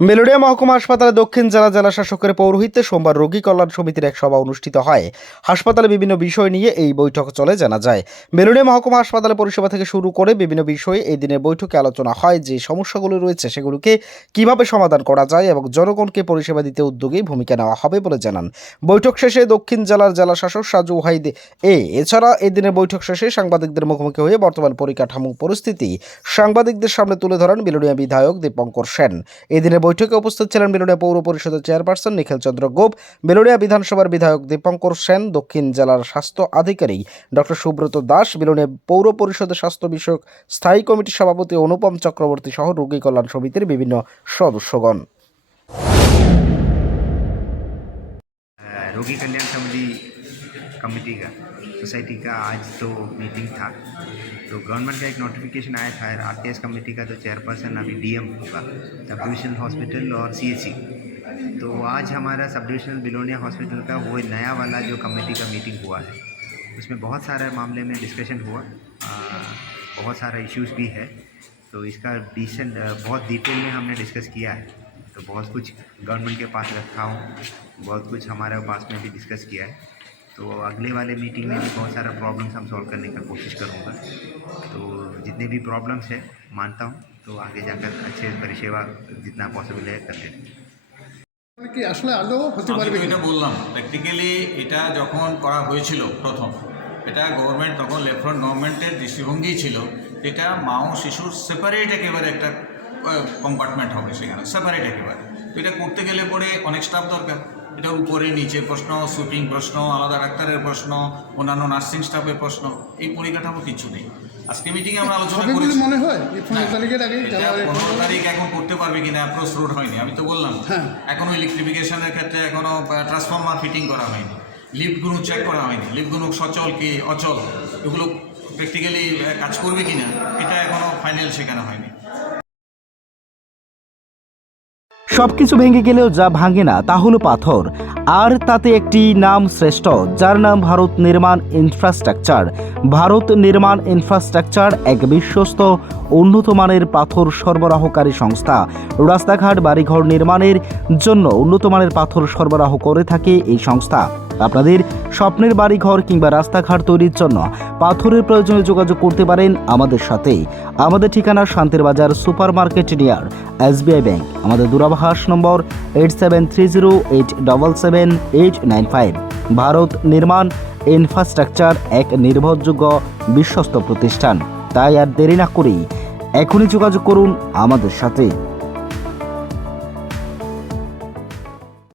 মেলোডিয়া মহকুমা হাসপাতালে দক্ষিণ জেলা জেলা শাসকের পৌরোহিত্যে সোমবার রোগী কল্যাণ সমিতির এক সভা অনুষ্ঠিত হয়। হাসপাতালে বিভিন্ন বিষয় নিয়ে এই বৈঠক চলে জানা যায়। মেলোডিয়া মহকুমা হাসপাতালে পরিষেবা থেকে শুরু করে বিভিন্ন বিষয়ে এই দিনের বৈঠকে আলোচনা হয়। যে সমস্যাগুলো রয়েছে সেগুলোকে কিভাবে সমাধান করা যায় এবং জনগণকে পরিষেবা দিতে উদ্যোগী ভূমিকা নেওয়া হবে বলে জানান। বৈঠক শেষে দক্ষিণ জেলার জেলা শাসক সাজু ওয়াহিদ এছাড়া এই দিনের বৈঠক শেষে সাংবাদিকদের মুখোমুখি হয়ে বর্তমান পরিকাঠামো পরিস্থিতি সাংবাদিকদের সামনে তুলে ধরেন মেলোডিয়া বিধায়ক দীপঙ্কর সেন। এদিনের বৈঠকে উপস্থিত ছিলেন মেলোডিয়া পৌর পরিষদের চেয়ারপারসন নিখিল চন্দ্র গোপ, মেলোডিয়া বিধানসভার বিধায়ক দীপঙ্কর সেন, দক্ষিণ জেলার স্বাস্থ্য আধিকারিক ডক্টর সুব্রত দাস, মেলোডিয়া পৌর পরিষদের স্বাস্থ্য বিষয়ক স্থায়ী কমিটির সভাপতি অনুপম চক্রবর্তী সহ রোগী কল্যাণ সমিতির বিভিন্ন সদস্যগণ। रोगी कल्याण समिति कमेटी का सोसाइटी का आज तो मीटिंग था, तो गवर्नमेंट का एक नोटिफिकेशन आया था आरटीएस कमेटी का, तो चेयरपर्सन अभी डीएम होगा सब डिविजनल हॉस्पिटल और सीएचसी। तो आज हमारा सब डिविजनल बिलोनिया हॉस्पिटल का वो नया वाला जो कमेटी का मीटिंग हुआ है, उसमें बहुत सारे मामले में डिस्कशन हुआ, बहुत सारा इश्यूज़ भी है। तो इसका डिसीजन बहुत डिटेल में हमने डिस्कस किया है, तो बहुत कुछ गवर्नमेंट के पास रखा हूँ, बहुत कुछ हमारे पास में भी डिस्कस किया है। तो अगले वाले मीटिंग में भी बहुत सारा प्रॉब्लम्स हम सॉल्व करने की कोशिश करूँगा। तो जितने भी प्रॉब्लम्स है मानता हूँ, तो आगे जाकर अच्छे परिसेवा जितना पॉसिबल है करते हैं। কি আসলে আদৌ হতে আমি পারবে তো কিনা? এটা বললাম প্র্যাকটিক্যালি এটা যখন করা হয়েছিল প্রথম, এটা গভর্নমেন্ট তখন লেফটেন্যান্ট গভর্নমেন্টের দৃষ্টিভঙ্গি ছিল এটা মা ও শিশুর সেপারেট একেবারে একটা কম্পার্টমেন্ট হবে, সেখানে সেপারেট একেবারে। তো এটা করতে গেলে পরে অনেক স্টাফ দরকার, এটা উপরে নিচে প্রশ্ন, সুইপিং প্রশ্ন, আলাদা ডাক্তারের প্রশ্ন, অন্যান্য নার্সিং স্টাফের প্রশ্ন, এই পরিকাঠামো কিছু নেই। আজকে মিটিংয়ে আমরা আলোচনা হবে বলে করেছি। মনে হয় এই 15 তারিখের আগে এটা জানুয়ারি 15 তারিখ এখন করতে পারবে কিনা অ্যাপ্রোচ রোড হয়নি, আমি তো বললাম। হ্যাঁ। এখনও ইলেকট্রিফিকেশনের ক্ষেত্রে এখনও ট্রান্সফর্মার ফিটিং করা হয়নি, লিফটগুলো চেক করা হয়নি, লিফটগুলো সচল কি অচল এগুলো প্র্যাকটিক্যালি কাজ করবে কিনা এটা এখনও ফাইনাল শেখানো হয়নি। সবকিছু ভেঙে গেলেও যা ভাঙে না তা হলো পাথর, আর তাতে একটি নাম শ্রেষ্ঠ, যার নাম ভারত নির্মাণ ইনফ্রাস্ট্রাকচার। ভারত নির্মাণ ইনফ্রাস্ট্রাকচার এক বিশ্বস্ত উন্নত মানের পাথর সরবরাহকারী সংস্থা। রাস্তাঘাট, বাড়িঘর নির্মাণের জন্য উন্নত মানের পাথর সরবরাহ করে থাকে এই সংস্থা। আপনাদের স্বপ্নের বাড়িঘর কিংবা রাস্তাঘাট তৈরির জন্য পাথরের প্রয়োজনে যোগাযোগ করতে পারেন আমাদের সাথে। আমাদের ঠিকানা শান্তির বাজার super market near SBI bank. আমাদের দূরভাষ নম্বর 8730877895। ভারত নির্মাণ ইনফ্রাস্ট্রাকচার এক নির্ভরযোগ্য বিশ্বস্ত প্রতিষ্ঠান। তাই আর দেরি না করেই এখনই যোগাযোগ করুন আমাদের সাথে।